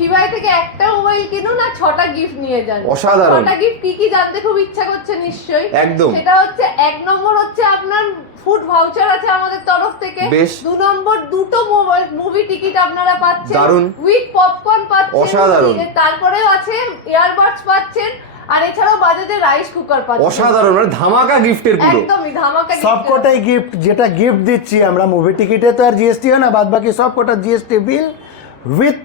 শিবাই থেকে একটা মোবাইল কিনুন আর ছটা গিফট নিয়ে যান অসাধারণ। ছটা গিফট কি কি জানতে খুব ইচ্ছা করছে নিশ্চয়ই একদম। সেটা হচ্ছে এক নম্বর হচ্ছে আপনার ফুড ভাউচার আছে আমাদের তরফ থেকে বেশ। দু নম্বর দুটো মোবাইল মুভি টিকিট আপনারা পাচ্ছেন দারুণ। উইথ পপকর্ন পাচ্ছেন অসাধারণ। তারপরেও আছে এয়ারবাডস পাচ্ছেন আর এছাড়াও বাজাজের রাইস কুকার পাচ্ছেন অসাধারণ মানে ধামাকা গিফটের পুরো একদমই ধামাকা সবকটাই গিফট যেটা গিফট দিচ্ছি আমরা মুভি টিকিটে তো আর জিএসটি হয় না বাদ বাকি সবকটা জিএসটি বিল উইথ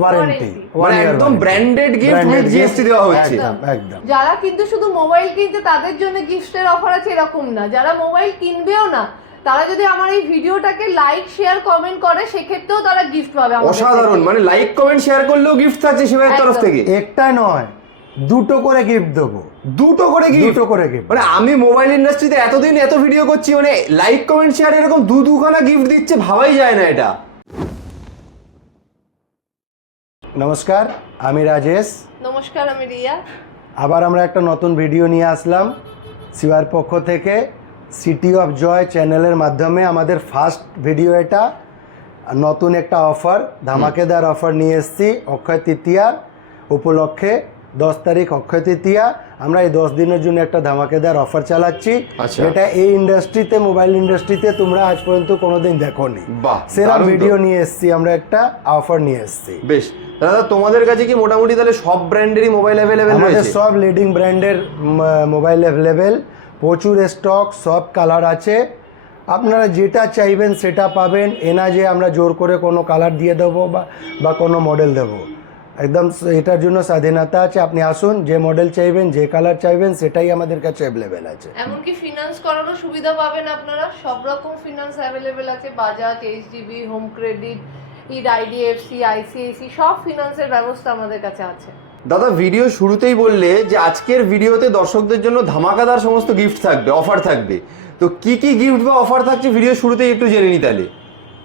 ওয়ারেন্টি। মানে একদম branded gift with GST দেওয়া হচ্ছে। একদম যারা কিন্তু শুধু মোবাইল কিনছে তাদের জন্য গিফটের অফার আছে এরকম না। যারা মোবাইল কিনবেও না তারা যদি আমার এই ভিডিওটাকে লাইক শেয়ার কমেন্ট করে সেক্ষেত্রেও তারা গিফট পাবে অসাধারণ। মানে লাইক কমেন্ট শেয়ার করলেও গিফট থাকছে শিবাইয়ের তরফ থেকে। একটা নয় দুটো করে গিফট দেবো। দুটো করে গিফট দুটো করে gift। মানে আমি মোবাইল ইন্ডাস্ট্রিতে এতদিন এত ভিডিও করছি মানে লাইক কমেন্ট শেয়ার এরকম দু দুখানা গিফট দিচ্ছে ভাবাই যায় না এটা। নমস্কার আমি রাজেশ। নমস্কার আমি রিয়া। আবার আমরা একটা নতুন ভিডিও নিয়ে আসলাম। সিওয়ার পক্ষ থেকে সিটি অফ জয় চ্যানেলের মাধ্যমে আমাদের ফার্স্ট ভিডিও এটা। নতুন একটা অফার ধামাকেদার অফার নিয়ে এসেছি অক্ষয় তৃতীয়ার উপলক্ষে দশ তারিখ অক্ষয় তৃতীয়া। আমরা এই দশ দিনের জন্য একটা ধামাকেদার অফার চালাচ্ছি। আচ্ছা। এটা এই ইন্ডাস্ট্রিতে মোবাইল ইন্ডাস্ট্রিতে তোমরা আজ পর্যন্ত কোনোদিন দেখোনি। সেরা ভিডিও নিয়ে এসেছি আমরা একটা অফার নিয়ে এসেছি। বেশ দাদা তোমাদের কাছে কি মোটামুটি তাহলে সব ব্র্যান্ডেরই মোবাইল অ্যাভেলেবেল আমাদের সব লিডিং ব্র্যান্ডের মোবাইল অ্যাভেলেবেল প্রচুর স্টক সব কালার আছে। আপনারা যেটা চাইবেন সেটা পাবেন। এনা যে আমরা জোর করে কোনো কালার দিয়ে দেবো বা বা কোনো মডেল দেবো। একদম এটার জন্য স্বাধীনতা আছে। আপনি আসুন যে মডেল চাইবেন যে কালার চাইবেন সেটাই আমাদের কাছে অ্যাভেলেবেল আছে। এমনকি ফিনান্স করারও সুবিধা পাবেন আপনারা। সব রকম ফিনান্স অ্যাভেলেবেল আছে। বাজাজ এইচডিবি হোম ক্রেডিট ইড আইডিএফসি আইসিআইসি সব ফিনান্সের ব্যবস্থা আমাদের কাছে আছে। দাদা ভিডিও শুরুতেই বললে যে আজকের ভিডিওতে দর্শকদের জন্য ধামাকাদার সমস্ত গিফট থাকবে অফার থাকবে। তো কি কি গিফট বা অফার থাকছে ভিডিও শুরুতেই একটু জেনে নি তাহলে।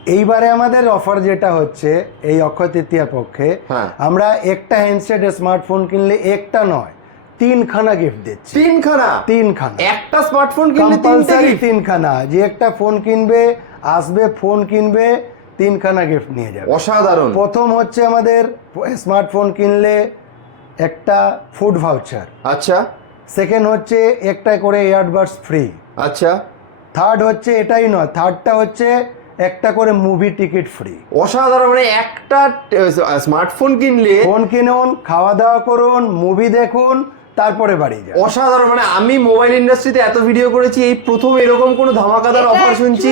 এইবারে আমাদের অফার যেটা হচ্ছে এই অক্ষয় তৃতীয়ার পক্ষে হ্যাঁ। আমরা একটা হ্যান্ডসেট স্মার্টফোন কিনলে একটা নয় তিনখানা গিফট দিচ্ছি। তিনখানা? তিনখানা। একটা স্মার্টফোন কিনলে কম্পালসারি তিনখানা। যে একটা ফোন কিনবে আসবে ফোন কিনবে তিনখানা গিফট নিয়ে যাবে। অসাধারণ। প্রথম হচ্ছে আমাদের স্মার্টফোন কিনলে একটা ফুড ভাউচার আচ্ছা। সেকেন্ড হচ্ছে একটা করে ইয়ারবাডস ফ্রি আচ্ছা। থার্ড হচ্ছে এটাই নয় থার্ডটা হচ্ছে একটা করে মুভি টিকিট ফ্রি অসাধারণ মানে একটা স্মার্টফোন কিনলে ফোন কিনুন খাওয়া দাওয়া করুন মুভি দেখুন তারপরে বাড়ি যান অসাধারণ মানে আমি মোবাইল ইন্ডাস্ট্রিতে এত ভিডিও করেছি এই প্রথম এরকম কোনো ধামাকাদার অফার শুনছি।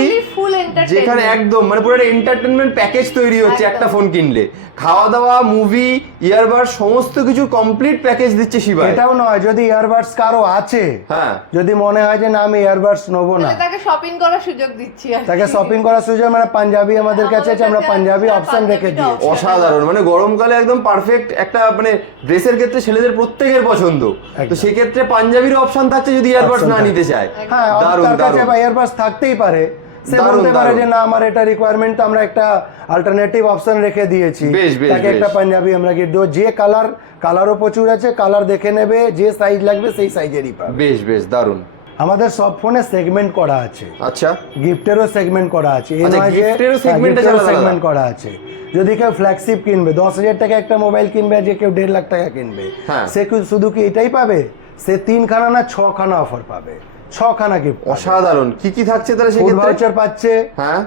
যেখানে একদম মানে পুরো এন্টারটেনমেন্ট প্যাকেজ তৈরি হচ্ছে একটা ফোন কিনলে। খাওয়া দাওয়া মুভি ইয়ারবাড সমস্ত কিছু কমপ্লিট প্যাকেজ দিচ্ছে শিবা এটাও নয় যদি ইয়ারবাডস কারও আছে হ্যাঁ। যদি মনে হয় যে না আমি ইয়ারবাডস নেব না। তাকে শপিং করার সুযোগ দিচ্ছি আর তাকে শপিং করার সুযোগ মানে পাঞ্জাবি আমাদের কাছে আছে আমরা পাঞ্জাবি অপশন রেখে দিয়েছি। অসাধারণ মানে গরমকালে একদম পারফেক্ট একটা মানে ড্রেসের ক্ষেত্রে ছেলেদের প্রত্যেকের পছন্দ। তো একদম। সেক্ষেত্রে পাঞ্জাবির অপশন থাকছে যদি ইয়ারবাডস না নিতে চায়। হ্যাঁ দারুণ তার কাছে দারুণ। বা থাকতেই পারে। সে বলতে পারে যে না আমার এটা রিকোয়ারমেন্ট আমরা একটা অল্টারনেটিভ অপশন রেখে দিয়েছি। তাকে একটা পাঞ্জাবি আমরা দেবো। যে কালার কালারও প্রচুর আছে কালার দেখে নেবে যে সাইজ লাগবে সেই সাইজেরই পাবে। বেশ বেশ দারুণ। আমাদের সব ফোনে সেগমেন্ট করা আছে। আচ্ছা। গিফটেরও সেগমেন্ট করা আছে। এই আচ্ছা, নয় যে? সেগমেন্ট করা আছে। যদি কেউ ফ্ল্যাগশিপ কিনবে দশ হাজার টাকা একটা মোবাইল কিনবে আর যে কেউ দেড় লাখ টাকা কিনবে হ্যাঁ। সে শুধু কি এটাই পাবে? সে তিনখানা না ছখানা অফার পাবে। ছখানা গিফট অসাধারণ। কি কি থাকছে তাহলে ফুড ভাউচার পাচ্ছে হ্যাঁ।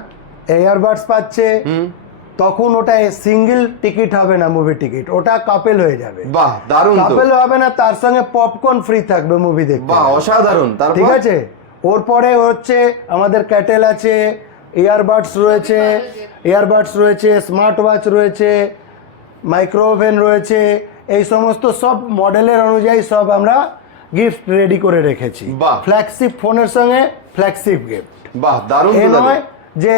এয়ারবাডস পাচ্ছে তখন ওটা সিঙ্গেল টিকিট হবে না মুভি টিকিট ওটা কাপেল হয়ে যাবে। বাহ দারুণ কাপেল হবে না তার সঙ্গে পপকর্ন ফ্রি থাকবে মুভি দেখতে। বাহ অসাধারণ। তারপর? ঠিক আছে? ওর পরে হচ্ছে আমাদের ক্যাটেল আছে ইয়ারবাডস রয়েছে ইয়ারবাডস রয়েছে স্মার্ট ওয়াচ রয়েছে মাইক্রো ওভেন রয়েছে এই সমস্ত সব মডেলের অনুযায়ী সব আমরা গিফট রেডি করে রেখেছি। বাহ। ফ্ল্যাগশিপ ফোনের সঙ্গে ফ্ল্যাগশিপ গিফট বাহ দারুণ এ নয় যে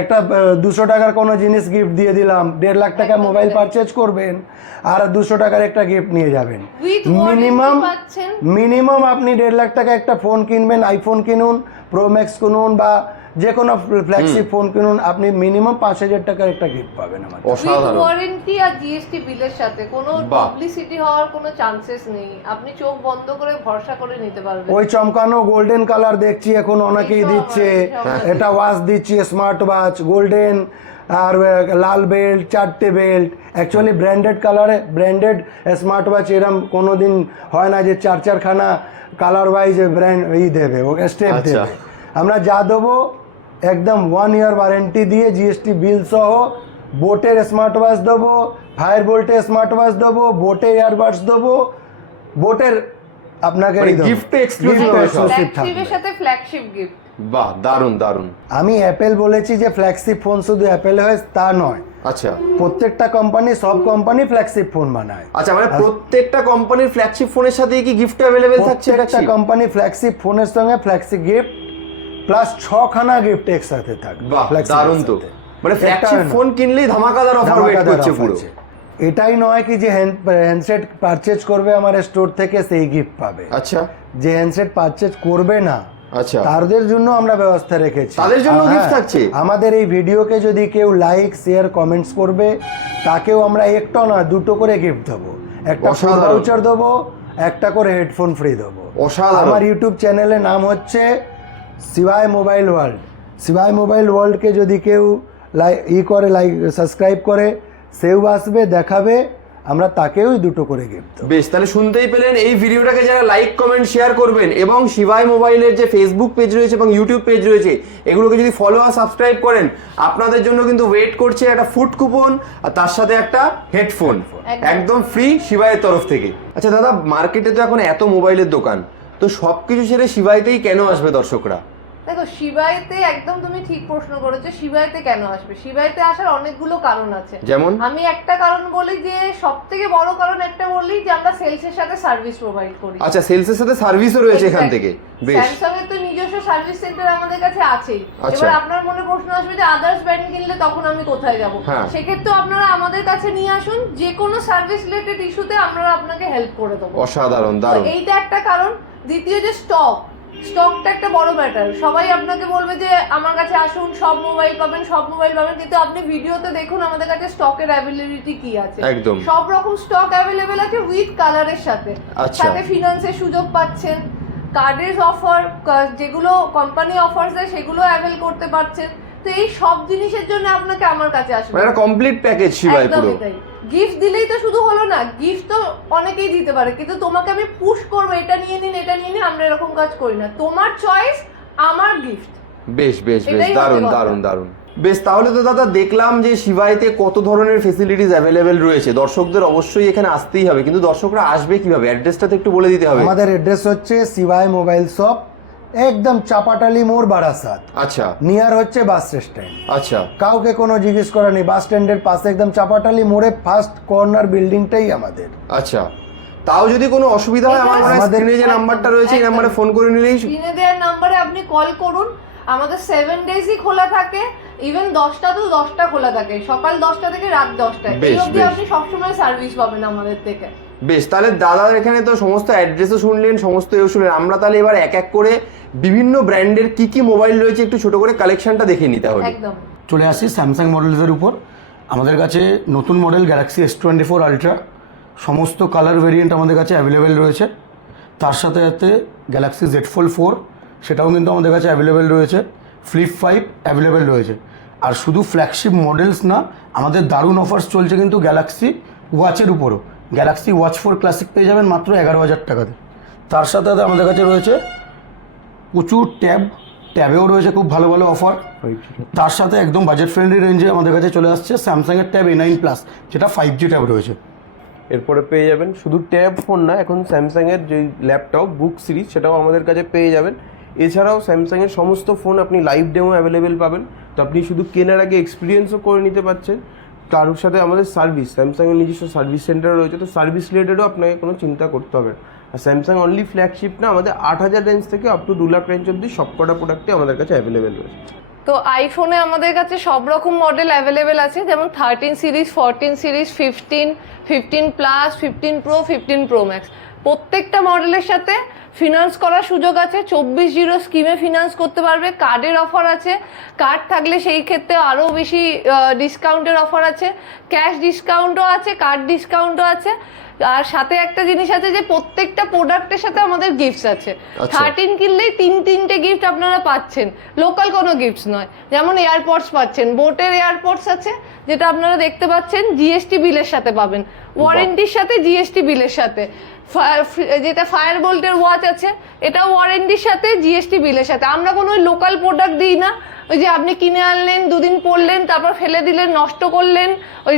একটা দুশো টাকার কোনো জিনিস গিফট দিয়ে দিলাম দেড় লাখ টাকা মোবাইল পারচেজ করবেন আর দুশো টাকার একটা গিফট নিয়ে যাবেন। মিনিমাম মিনিমাম আপনি দেড় লাখ টাকা একটা ফোন কিনবেন আইফোন কিনুন প্রো ম্যাক্স কিনুন বা যে কোনো ফ্ল্যাগশিপ ফোন কিনুন আপনি মিনিমাম পাঁচ হাজার টাকার একটা গিফট পাবেন আমার অসাধারণ। ওয়ারেন্টি আর জিএসটি বিলের সাথে কোনো পাবলিসিটি হওয়ার কোনো চান্সেস নেই। আপনি চোখ বন্ধ করে ভরসা করে নিতে পারবেন। ওই চমকানো গোল্ডেন কালার দেখছি এখন অনেকেই দিচ্ছে। এটা ওয়াচ দিচ্ছি স্মার্ট ওয়াচ গোল্ডেন আর লাল বেল্ট চারটে বেল্ট অ্যাকচুয়ালি ব্র্যান্ডেড কালারে ব্র্যান্ডেড স্মার্ট ওয়াচ এরম কোনো দিন হয় না যে চার চারখানা কালার ওয়াইজ ব্র্যান্ড ই দেবে ও স্টেপ আচ্ছা। দেবে। আমরা যা দেবো একদম ওয়ান ইয়ার ওয়ারেন্টি দিয়ে জিএসটি বিল সহ বোটের স্মার্ট ওয়াচ দেবো ফায়ার বোল্টের স্মার্ট ওয়াচ দেবো বোটে ইয়ারবাডস দেবো বোটের আপনাকে গিফট এই দেবো। gift এ exclusive Gift হবে সব। exclusive ফ্ল্যাগশিপের থাকবে। সাথে ফ্ল্যাগশিপ গিফট বাহ দারুণ দারুণ আমি অ্যাপেল বলেছি যে ফ্ল্যাগশিপ ফোন শুধু অ্যাপেল হয় তা নয় আচ্ছা প্রত্যেকটা কোম্পানি সব কোম্পানি ফ্ল্যাগশিপ ফোন বানায় আচ্ছা মানে প্রত্যেকটা কোম্পানির ফ্ল্যাগশিপ ফোনের সাথে কি গিফট অ্যাভেলেবেল থাকছে প্রত্যেকটা কোম্পানি ফ্ল্যাগশিপ ফোনের সঙ্গে ফ্ল্যাগশিপ গিফট প্লাস ছখানা গিফট একসাথে থাকবে দারুণ তো। মানে ফ্ল্যাগশিপ ফোন কিনলেই ধামাকাদার অফার ওয়েট করছে পুরো। এটাই নয় কি যে হ্যান্ডসেট পারচেজ করবে আমার স্টোর থেকে সেই গিফট পাবে। আচ্ছা। যে হ্যান্ডসেট পারচেজ করবে না আচ্ছা। তাদের জন্য আমরা ব্যবস্থা রেখেছি। তাদের জন্য হ্যাঁ, gift থাকছে? আমাদের এই ভিডিওকে যদি কেউ লাইক শেয়ার কমেন্টস করবে তাকেও আমরা একটা না দুটো করে গিফট দেবো। একটা অসাধারণ। ভাউচার দেবো একটা করে হেডফোন ফ্রি দেবো। আমার ইউটিউব চ্যানেলের নাম হচ্ছে Shivay mobile world Shivay mobile ওয়ার্ল্ডকে যদি কেউ লাইক ই করে লাইক সাবস্ক্রাইব করে সেও আসবে দেখাবে আমরা তাকেও দুটো করে গিফট বেশ তাহলে শুনতেই পেলেন এই ভিডিওটাকে যারা লাইক কমেন্ট শেয়ার করবেন এবং শিবাই মোবাইলের যে ফেসবুক পেজ রয়েছে এবং ইউটিউব পেজ রয়েছে এগুলোকে যদি ফলো আর সাবস্ক্রাইব করেন আপনাদের জন্য কিন্তু ওয়েট করছে একটা ফুড কুপন আর তার সাথে একটা হেডফোন একদম। একদম ফ্রি শিবাইয়ের তরফ থেকে। আচ্ছা দাদা মার্কেটে তো এখন এত মোবাইলের দোকান। তো সবকিছু ছেড়ে শিবাইতেই কেন আসবে দর্শকরা? দেখো শিবাইতে একদম তুমি ঠিক প্রশ্ন করেছ শিবাইতে কেন আসবে? শিবাইতে আসার অনেকগুলো কারণ আছে। যেমন? আমি একটা কারণ বলি যে সব থেকে বড় কারণ একটা বলি যে আমরা সেলসের সাথে সার্ভিস প্রোভাইড করি। আচ্ছা সেলসের সাথে সার্ভিসও রয়েছে এখান থেকে। স্যামসাং এর তো নিজস্ব সার্ভিস সেন্টার আমাদের কাছে আছেই। আচ্ছা। এবার আপনার মনে প্রশ্ন আসবে যে আদার্স ব্র্যান্ড কিনলে তখন আমি কোথায় যাব? হ্যাঁ। সেক্ষেত্রে আপনারা আমাদের কাছে নিয়ে আসুন যে কোনো সার্ভিস রিলেটেড ইস্যুতে আমরা আপনাকে হেল্প করে দেবো। অসাধারণ দারুণ। এইটা একটা কারণ। দ্বিতীয় যে স্টক স্টকটা একটা বড় ম্যাটার সবাই আপনাকে বলবে যে আমার কাছে আসুন সব মোবাইল পাবেন সব মোবাইল পাবেন। কিন্তু আপনি ভিডিওতে দেখুন আমাদের কাছে স্টকের অ্যাভেলেবিলিটি কি আছে। একদম। সব রকম স্টক অ্যাভেলেবেল আছে উইথ কালারের সাথে। আচ্ছা। সাথে ফিনান্সের সুযোগ পাচ্ছেন। কার্ডের অফার যেগুলো কোম্পানি অফার দেয় সেগুলো অ্যাভেল করতে পারছেন। তো এই সব জিনিসের জন্য আপনাকে আমার কাছে আসবে। মানে কমপ্লিট প্যাকেজ শিবাই পুরো। গিফট দিলেই তো শুধু হলো না গিফট তো অনেকেই দিতে পারে কিন্তু তোমাকে আমি পুশ করব এটা নিয়ে নিন এটা নিয়ে নিন আমরা এরকম কাজ করি না। তোমার চয়েস আমার গিফট বেশ বেশ বেশ দারুণ দারুণ দারুণ। বেশ তাহলে তো দাদা দেখলাম যে শিবাইতে কত ধরনের ফেসিলিটিস অ্যাভেলেবেল রয়েছে। দর্শকদের অবশ্যই এখানে আসতেই হবে কিন্তু দর্শকরা আসবে কীভাবে? অ্যাড্রেসটা তো একটু বলে দিতে হবে। আমাদের অ্যাড্রেস হচ্ছে শিবায় মোবাইল শপ একদম চাপাটালি মোড় বারাসাত। আচ্ছা। নিয়ার হচ্ছে বাস স্ট্যান্ড। আচ্ছা। কাউকে কোনো জিজ্ঞেস করা নেই। বাস স্ট্যান্ডের পাশে একদম চাপাটালি মোড়ে ফার্স্ট কর্নার বিল্ডিংটাই আমাদের। আচ্ছা। তাও যদি কোনো অসুবিধা হয় আমার মনে হয় স্ক্রিনে যে নাম্বারটা রয়েছে এই নাম্বারে ফোন করে নিলেই স্ক্রিনে দেওয়ার নাম্বারে আপনি কল করুন। আমাদের সেভেন ডেজই খোলা থাকে। ইভেন দশটা তো দশটা খোলা থাকে। সকাল দশটা থেকে রাত দশটায়। এই অবধি। আপনি সবসময় সার্ভিস পাবেন আমাদের থেকে। বেশ তাহলে দাদার এখানে তো সমস্ত অ্যাড্রেসও শুনলেন সমস্ত এও শুনলেন। আমরা তাহলে এবার এক এক করে বিভিন্ন ব্র্যান্ডের কি কি মোবাইল রয়েছে একটু ছোট করে কালেকশনটা দেখে নিতে হবে একদম। চলে আসি স্যামসাং মডেলসের উপর। আমাদের কাছে নতুন model Galaxy S twenty four ultra সমস্ত কালার ভেরিয়েন্ট আমাদের কাছে অ্যাভেলেবেল রয়েছে। তার সাথে সাথে গ্যালাক্সি জেড ফোল ফোর সেটাও কিন্তু আমাদের কাছে অ্যাভেলেবেল রয়েছে। ফ্লিপ ফাইভ অ্যাভেলেবেল রয়েছে। আর শুধু ফ্ল্যাগশিপ মডেলস না আমাদের দারুণ অফার্স চলছে কিন্তু গ্যালাক্সি ওয়াচের উপরও। গ্যালাক্সি ওয়াচ ফোর ক্লাসিক পেয়ে যাবেন মাত্র এগারো হাজার টাকাতে। তার সাথে সাথে আমাদের কাছে রয়েছে প্রচুর ট্যাব, ট্যাবেও রয়েছে খুব ভালো ভালো অফার তার সাথে একদম বাজেট ফ্রেন্ডলি রেঞ্জে আমাদের কাছে চলে আসছে স্যামসাংয়ের ট্যাব এ নাইন প্লাস যেটা ফাইভ জি ট্যাব রয়েছে। এরপরে পেয়ে যাবেন শুধু ট্যাব ফোন না, এখন স্যামসাংয়ের যে ল্যাপটপ বুক সিরিজ সেটাও আমাদের কাছে পেয়ে যাবেন। এছাড়াও স্যামসাংয়ের সমস্ত ফোন আপনি লাইভ ডেমো অ্যাভেলেবেল পাবেন। তো আপনি শুধু কেনার আগে এক্সপিরিয়েন্সও করে নিতে পারছেন। তার সাথে আমাদের সার্ভিস স্যামসাংয়ের নিজস্ব সার্ভিস সেন্টার রয়েছে, তো সার্ভিস রিলেটেডও আপনাকে কোনো চিন্তা করতে হবে আর স্যামসাং অনলি ফ্ল্যাগশিপ না, আমাদের আট হাজার রেঞ্জ থেকে আপ টু দু লাখ রেঞ্জ অব্দি সবকটা প্রোডাক্টই আমাদের কাছে অ্যাভেলেবেল রয়েছে। তো আইফোনে আমাদের কাছে সব রকম মডেল অ্যাভেলেবেল আছে, যেমন thirteen series fourteen series fifteen fifteen plus fifteen pro fifteen pro max প্রত্যেকটা মডেলের সাথে ফিনান্স করার সুযোগ আছে। চব্বিশ জিরো স্কিমে ফিনান্স করতে পারবে। কার্ডের অফার আছে। কার্ড থাকলে সেই ক্ষেত্রে আরও বেশি ডিসকাউন্টের অফার আছে। ক্যাশ ডিসকাউন্টও আছে কার্ড ডিসকাউন্টও আছে। আর সাথে একটা জিনিস আছে যে প্রত্যেকটা প্রোডাক্টের সাথে আমাদের গিফটস আছে। আচ্ছা। থার্টিন কিনলেই তিন তিনটে গিফট আপনারা পাচ্ছেন। লোকাল কোনো গিফটস নয়। যেমন এয়ারপডস পাচ্ছেন। বোটের এয়ারপডস আছে যেটা আপনারা দেখতে পাচ্ছেন। জিএসটি বিলের সাথে পাবেন। ওয়ারেন্টির সাথে জিএসটি বিলের সাথে। যেটা ফায়ার বোল্টের ওয়াচ আছে এটা ওয়ারেন্টির সাথে জিএসটি বিলের সাথে। আমরা কোনো লোকাল প্রোডাক্ট দিই না। ওই যে আপনি কিনে আনলেন দুদিন পরলেন তারপর ফেলে দিলেন নষ্ট করলেন ওই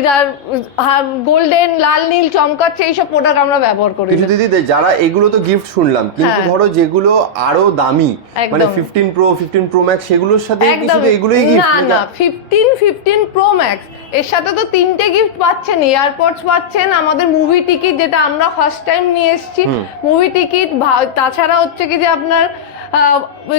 গোল্ডেন লাল নীল চমকাচ্ছে এইসব প্রোডাক্ট আমরা ব্যবহার করি কিন্তু দিদি যারা এগুলো তো গিফট শুনলাম কিন্তু হ্যাঁ। ধরো যেগুলো আরও দামি মানে। Fifteen pro fifteen pro max সেগুলোর সাথে এগুলোই গিফট না না ফিফটিন ফিফটিন প্রো ম্যাক্স এর সাথে তো তিনটে গিফট পাচ্ছেন এয়ারপডস পাচ্ছেন আমাদের মুভি টিকিট যেটা আমরা ফার্স্ট টাইম নিয়ে এসেছি মুভি টিকিট তাছাড়া হচ্ছে কি যে আপনার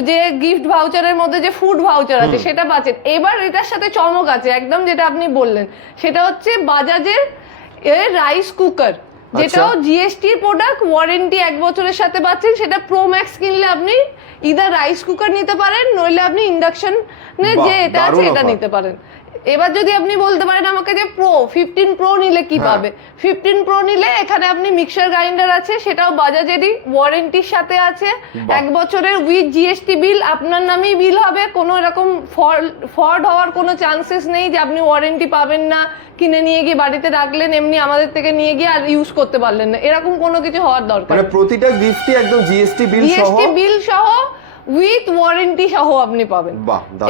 যে গিফট ভাউচারের মধ্যে যে ফুড ভাউচার আছে সেটা পাচ্ছেন এবার এটার সাথে চমক আছে একদম যেটা আপনি বললেন। সেটা হচ্ছে বাজাজের রাইস কুকার যেটাও জিএসটি প্রোডাক্ট ওয়ারেন্টি এক বছরের সাথে পাচ্ছেন। সেটা প্রো ম্যাক্স কিনলে আপনি ইদার রাইস কুকার নিতে পারেন নইলে আপনি ইন্ডাকশন যে এটা আছে এটা নিতে পারেন। এবার যদি আপনি বলতে পারেন আমাকে যে প্রো ফিফটিন প্রো নিলে কি হ্যাঁ। পাবে? ফিফটিন প্রো নিলে এখানে আপনি মিক্সার গ্রাইন্ডার আছে সেটাও বাজাজেরই ওয়ারেন্টির সাথে আছে। এক বছরের উইথ জিএসটি বিল আপনার নামেই বিল হবে। কোনো এরকম ফ্রড হওয়ার কোনো চান্সেস নেই যে আপনি ওয়ারেন্টি পাবেন না কিনে নিয়ে গিয়ে বাড়িতে রাখলেন এমনি আমাদের থেকে নিয়ে গিয়ে আর ইউজ করতে পারলেন না। এরকম কোনো কিছু হওয়ার দরকার মানে প্রতিটা গিফটই একদম জিএসটি বিল সহ? জিএসটি বিল সহ উইথ ওয়ারেন্টি সহ আপনি পাবেন।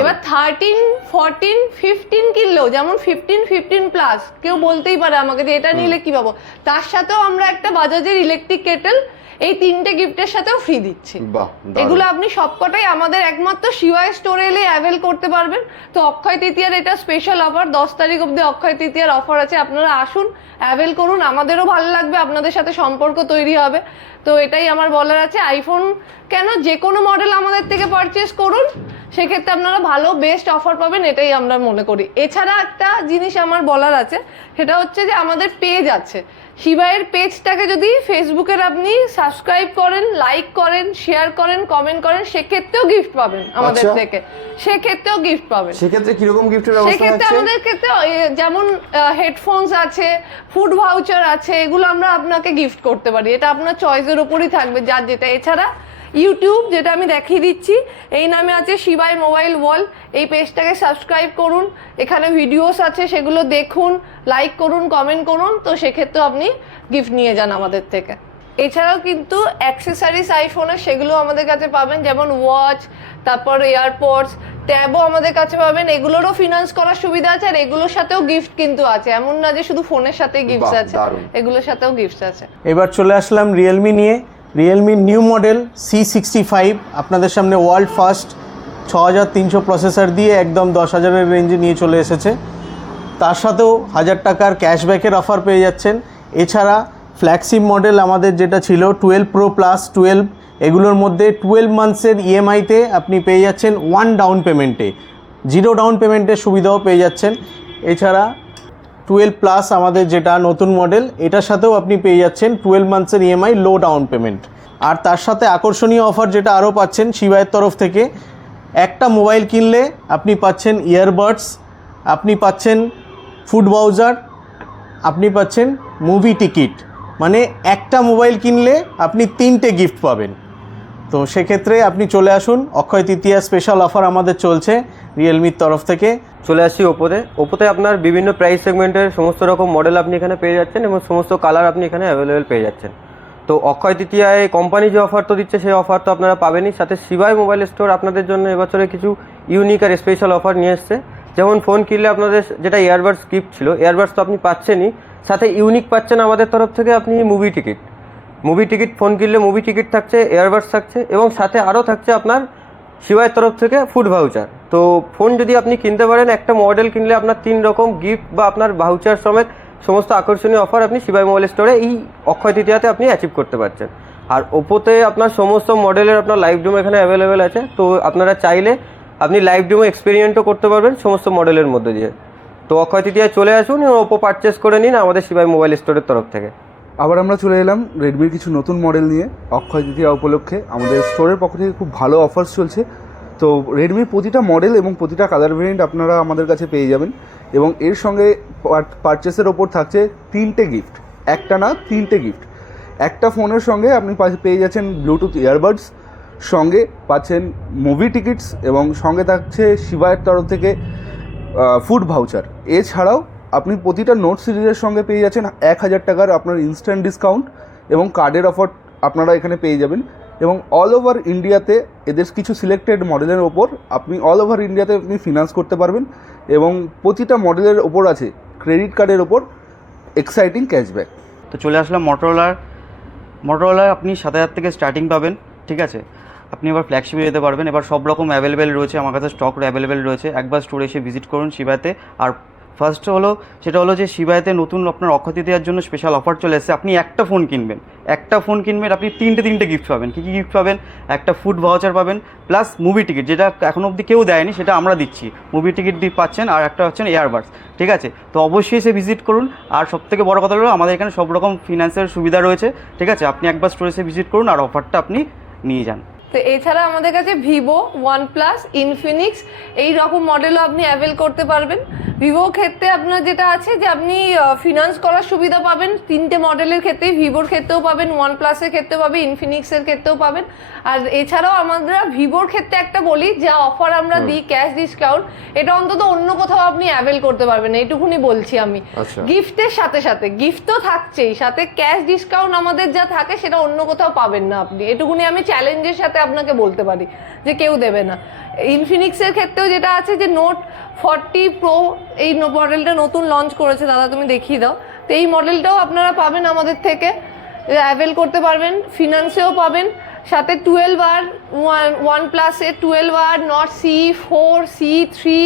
এবার থার্টিন ফোরটিন ফিফটিন কিনলেও যেমন ফিফটিন ফিফটিন প্লাস কেউ বলতেই পারে আমাকে যে এটা নিলে কি পাবো? তার সাথেও আমরা একটা বাজাজের ইলেকট্রিক কেটেল এই তিনটে গিফটের সাথেও ফ্রি দিচ্ছি। এগুলো আপনি সবকটাই আমাদের একমাত্র শিওয়াই স্টোরে এলে অ্যাভেল করতে পারবেন। তো অক্ষয় তৃতীয়ার এটা স্পেশাল অফার দশ তারিখ অবধি অক্ষয় তৃতীয়ার অফার আছে আপনারা আসুন অ্যাভেল করুন। আমাদেরও ভালো লাগবে আপনাদের সাথে সম্পর্ক তৈরি হবে। তো এটাই আমার বলার আছে। আইফোন কেন যে কোনো মডেল আমাদের থেকে পারচেস করুন সেক্ষেত্রে আপনারা ভালো বেস্ট অফার পাবেন এটাই আমরা মনে করি। এছাড়া একটা জিনিস আমার বলার আছে সেটা হচ্ছে যে আমাদের পেজ আছে। শিবাইয়ের পেজটাকে যদি ফেসবুকের আপনি সাবস্ক্রাইব করেন লাইক করেন শেয়ার করেন কমেন্ট করেন সেক্ষেত্রেও গিফট পাবেন আমাদের আচ্ছা। থেকে। সেক্ষেত্রেও গিফট পাবেন। সেক্ষেত্রে কীরকম গিফটের ব্যবস্থা সেক্ষেত্রে আমাদের ক্ষেত্রে যেমন হেডফোনস আছে ফুড ভাউচার আছে এগুলো আমরা আপনাকে গিফট করতে পারি। এটা আপনার চয়েসের উপরই থাকবে যার যেটা। এছাড়া ইউটিউব যেটা আমি দেখিয়ে দিচ্ছি, এই নামে আছে শিবাই মোবাইল ওয়াল। এই পেজটাকে সাবস্ক্রাইব করুন। এখানে ভিডিওস আছে, সেগুলো দেখুন লাইক করুন কমেন্ট করুন। তো সেক্ষেত্রে আপনি গিফট নিয়ে যান আমাদের থেকে। এছাড়াও কিন্তু অ্যাক্সেসরিজ আইফোনের সেগুলো আমাদের কাছে পাবেন যেমন ওয়াচ তারপর এয়ারপডস ট্যাবও আমাদের কাছে পাবেন। এগুলোরও ফিনান্স করার সুবিধা আছে আর এগুলোর সাথেও গিফট কিন্তু আছে। এমন না যে শুধু ফোনের সাথে গিফট আছে এগুলোর সাথেও গিফট আছে। এবার চলে আসলাম রিয়েলমি নিয়ে। Realme new model C sixty five আপনাদের সামনে ওয়ার্ল্ড ফার্স্ট ছ হাজার তিনশো প্রসেসর দিয়ে একদম দশ হাজারের রেঞ্জে নিয়ে চলে এসেছে। তার সাথেও হাজার টাকার ক্যাশব্যাকের অফার পেয়ে যাচ্ছেন। এছাড়া ফ্ল্যাগশিপ মডেল আমাদের যেটা ছিল টুয়েলভ প্রো প্লাস টুয়েলভ এগুলোর মধ্যে টুয়েলভ মান্থসের ইএমআইতে আপনি পেয়ে যাচ্ছেন ওয়ান ডাউন পেমেন্টে জিরো ডাউন পেমেন্টের সুবিধাও পেয়ে যাচ্ছেন। এছাড়া টুয়েলভ প্লাস আমাদের যেটা নতুন মডেল, এটার সাথেও আপনি পেয়ে যাচ্ছেন টুয়েলভ মান্থসের ইএমআই লো ডাউন পেমেন্ট আর তার সাথে আকর্ষণীয় অফার যেটা আরও পাচ্ছেন শিবায়ের তরফ থেকে, একটা মোবাইল কিনলে আপনি পাচ্ছেন ইয়ারবাডস আপনি পাচ্ছেন ফুড বাউজার আপনি পাচ্ছেন মুভি টিকিট মানে একটা মোবাইল কিনলে আপনি তিনটে গিফট পাবেন। তো সেক্ষেত্রে আপনি চলে আসুন, অক্ষয় তৃতীয়া স্পেশাল অফার আমাদের চলছে রিয়েলমির তরফ থেকে। চলে আসছি ওপোতে ওপোতে আপনার বিভিন্ন প্রাইস সেগমেন্টের সমস্ত রকম মডেল আপনি এখানে পেয়ে যাচ্ছেন এবং সমস্ত কালার আপনি এখানে অ্যাভেলেবেল পেয়ে যাচ্ছেন। তো অক্ষয় তৃতীয়ায় কোম্পানি যে অফার তো দিচ্ছে, সেই অফার তো আপনারা পাবেনই। সাথে শিবাই মোবাইল স্টোর আপনাদের জন্য এবছরে কিছু ইউনিক আর স্পেশাল অফার নিয়ে এসছে। যেমন ফোন কিনলে আপনাদের যেটা ইয়ারবাডস গিফট ছিল ইয়ারবাডস তো আপনি পাচ্ছেনই। সাথে ইউনিক পাচ্ছেন আমাদের তরফ থেকে আপনি movie ticket movie ticket phone কিনলে মুভি টিকিট থাকছে এয়ারবাডস থাকছে এবং সাথে আরও থাকছে আপনার শিবাইয়ের তরফ থেকে ফুড ভাউচার তো ফোন যদি আপনি কিনতে পারেন, একটা মডেল কিনলে আপনার তিন রকম গিফট বা আপনার ভাউচার সমেত সমস্ত আকর্ষণীয় অফার আপনি শিবাই মোবাইল স্টোরে এই অক্ষয় তৃতীয়াতে আপনি অ্যাচিভ করতে পারছেন। আর ওপোতে আপনার সমস্ত মডেলের আপনার লাইভ ডেমো এখানে অ্যাভেলেবেল আছে। তো আপনারা চাইলে আপনি লাইভ ডেমো এক্সপেরিয়েন্টও করতে পারবেন সমস্ত মডেলের মধ্যে দিয়ে। তো অক্ষয় তৃতীয়ায় চলে আসুন ওপো পারচেস করে নিন আমাদের শিবাই মোবাইল স্টোরের তরফ থেকে। আবার আমরা চলে এলাম রেডমির কিছু নতুন মডেল নিয়ে অক্ষয় তৃতীয়া উপলক্ষে। আমাদের স্টোরের পক্ষ থেকে খুব ভালো অফার্স চলছে। তো রেডমির প্রতিটা মডেল এবং প্রতিটা কালার ভেরিয়েন্ট আপনারা আমাদের কাছে পেয়ে যাবেন। এবং এর সঙ্গে পারচেসের ওপর থাকছে তিনটে গিফট একটা না, তিনটে গিফট একটা ফোনের সঙ্গে আপনি পেয়ে যাচ্ছেন ব্লুটুথ ইয়ারবাডস সঙ্গে পাচ্ছেন মুভি টিকিটস এবং সঙ্গে থাকছে শিবায়ের তরফ থেকে ফুড ভাউচার এছাড়াও আপনি প্রতিটা নোট সিরিজের সঙ্গে পেয়ে যাচ্ছেন এক হাজার টাকার আপনার ইনস্ট্যান্ট ডিসকাউন্ট এবং কার্ডের অফার আপনারা এখানে পেয়ে যাবেন। এবং অল ওভার ইন্ডিয়াতে এদের কিছু সিলেক্টেড মডেলের ওপর আপনি অল ওভার ইন্ডিয়াতে আপনি ফিনান্স করতে পারবেন এবং প্রতিটা মডেলের ওপর আছে ক্রেডিট কার্ডের ওপর এক্সাইটিং ক্যাশব্যাক তো চলে আসলাম মোটরোলার মোটরোলার আপনি সাত হাজার থেকে স্টার্টিং পাবেন, ঠিক আছে? আপনি এবার ফ্ল্যাগশিপে যেতে পারবেন। এবার সব রকম অ্যাভেলেবেল রয়েছে, আমার কাছে স্টক অ্যাভেলেবেল রয়েছে। একবার স্টোরে এসে ভিজিট করুন শিবাতে আর ফার্স্ট হলো, সেটা হলো যে শিবাতে নতুন আপনার অক্ষতি দেওয়ার জন্য স্পেশাল অফার চলে এসেছে। আপনি একটা ফোন কিনবেন। একটা ফোন কিনবেন, আপনি তিনটে তিনটে গিফট পাবেন। কী কী গিফট পাবেন? একটা ফুড ভাউচার পাবেন প্লাস মুভি টিকিট যেটা এখনও অবধি কেউ দেয়নি, সেটা আমরা দিচ্ছি। মুভি টিকিট দিয়ে পাচ্ছেন, আর একটা হচ্ছেন এয়ারবাডস ঠিক আছে? তো অবশ্যই সে ভিজিট করুন। আর সবথেকে বড় কথা হলো, আমাদের এখানে সব রকম ফিনান্সের সুবিধা রয়েছে, ঠিক আছে? আপনি একবার স্টোরে এসে ভিজিট করুন, আর অফারটা আপনি নিয়ে যান। তো এছাড়া আমাদের কাছে ভিভো ওয়ানপ্লাস ইনফিনিক্স এই রকম মডেলও আপনি অ্যাভেল করতে পারবেন। ভিভোর ক্ষেত্রে আপনার যেটা আছে যে আপনি ফিনান্স করার সুবিধা পাবেন। তিনটে মডেলের ক্ষেত্রে ভিভোর ক্ষেত্রেও পাবেন ওয়ানপ্লাসের ক্ষেত্রেও পাবেন ইনফিনিক্সের ক্ষেত্রেও পাবেন। আর এছাড়াও আমরা ভিভোর ক্ষেত্রে একটা বলি যা অফার আমরা দিই ক্যাশ ডিসকাউন্ট এটা অন্তত অন্য কোথাও আপনি অ্যাভেল করতে পারবেন না, এইটুকুনি বলছি আমি। আচ্ছা। গিফটের সাথে সাথে গিফট তো থাকছেই সাথে ক্যাশ ডিসকাউন্ট আমাদের যা থাকে সেটা অন্য কোথাও পাবেন না আপনি। এটুকুনি আমি চ্যালেঞ্জের সাথে আপনাকে বলতে পারি যে কেউ দেবে না। ইনফিনিক্সের ক্ষেত্রেও যেটা আছে যে নোট ফর্টি প্রো এই মডেলটা নতুন লঞ্চ করেছে, দাদা তুমি দেখিয়ে দাও। তো এই মডেলটাও আপনারা পাবেন আমাদের থেকে। অ্যাভেল করতে পারবেন ফিনান্সেও পাবেন। সাথে টুয়েলভ আর ওয়ান ওয়ান প্লাসে twelve R Nord C four C three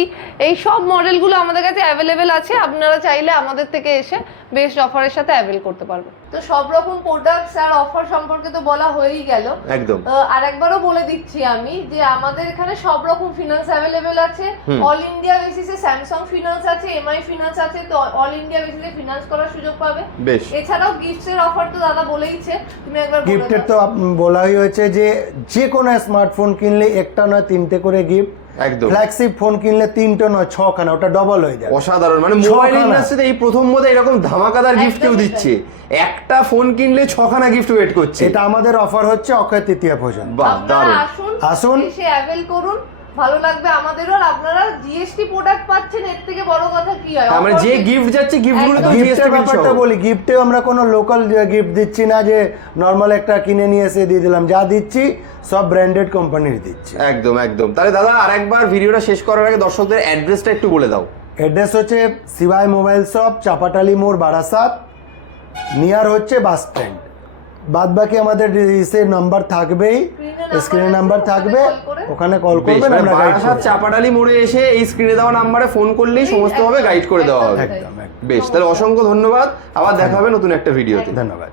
এই সব মডেলগুলো আমাদের কাছে অ্যাভেলেবেল আছে। আপনারা চাইলে আমাদের থেকে এসে বেস্ট অফারের সাথে অ্যাভেল করতে পারবেন তো সব রকম প্রোডাক্টস আর অফার সম্পর্কে তো বলা হয়েই গেল। একদম। আর একবারও বলে দিচ্ছি আমি যে আমাদের এখানে সব রকম ফিনান্স অ্যাভেলেবেল আছে। অল ইন্ডিয়া বেসিসে স্যামসাং ফিনান্স আছে এমআই ফিনান্স আছে তো অল ইন্ডিয়া বেসিসে ফিনান্স করার সুযোগ পাবে। বেশ। এছাড়াও গিফটসের অফার তো দাদা বলেইছে তুমি একবার গিফটের তো বলাই হয়েছে যে যে কোনো স্মার্টফোন কিনলে একটা না তিনটে করে গিফট একদম। ফ্ল্যাগশিপ ফোন কিনলে তিনটে নয় ছখানা ওটা ডবল হয়ে যায় অসাধারণ। মানে মোবাইল। ইন্ডাস্ট্রিতে এই প্রথম বোধ এরকম ধামাকাদার গিফট কেউ দিচ্ছে। একটা ফোন কিনলে ছখানা গিফট ওয়েট করছে। এটা আমাদের অফার হচ্ছে অক্ষয় তৃতীয়া পর্যন্ত বাহ দারুণ। আসুন আসুন। এসে অ্যাভেল করুন। ভালো লাগবে আমাদেরও আর আপনারা জিএসটি প্রোডাক্ট পাচ্ছেন এর থেকে বড় কথা কি হয়? আমরা যে গিফট যাচ্ছে গিফটগুলো তো জিএসটি ব্যাপারটা বলি গিফটেও আমরা কোনো লোকাল গিফট দিচ্ছি না যে নর্মাল একটা কিনে নিয়ে এসে দিয়ে দিলাম। যা দিচ্ছি সব ব্র্যান্ডেড কোম্পানির দিচ্ছি। একদম একদম। তাহলে দাদা আরেকবার ভিডিওটা শেষ করার আগে দর্শকদের অ্যাড্রেসটা একটু বলে দাও। অ্যাড্রেস হচ্ছে সিবাই মোবাইল শপ চাপাটালি মোড় বারাসাত নিয়ার হচ্ছে বাস স্ট্যান্ড বাদ বাকি আমাদের ইসে নাম্বার থাকবেই। স্ক্রিনে নাম্বার থাকবে। ওখানে কল করবেন মানে আমরা গাইড চাপাডালি মোড়ে এসে এই স্ক্রিনে দেওয়া নাম্বারে ফোন করলেই সমস্তভাবে গাইড করে দেওয়া হবে। একদম একদম। বেশ তাহলে অসংখ্য ধন্যবাদ। আবার দেখা হবে নতুন একটা ভিডিওতে ধন্যবাদ।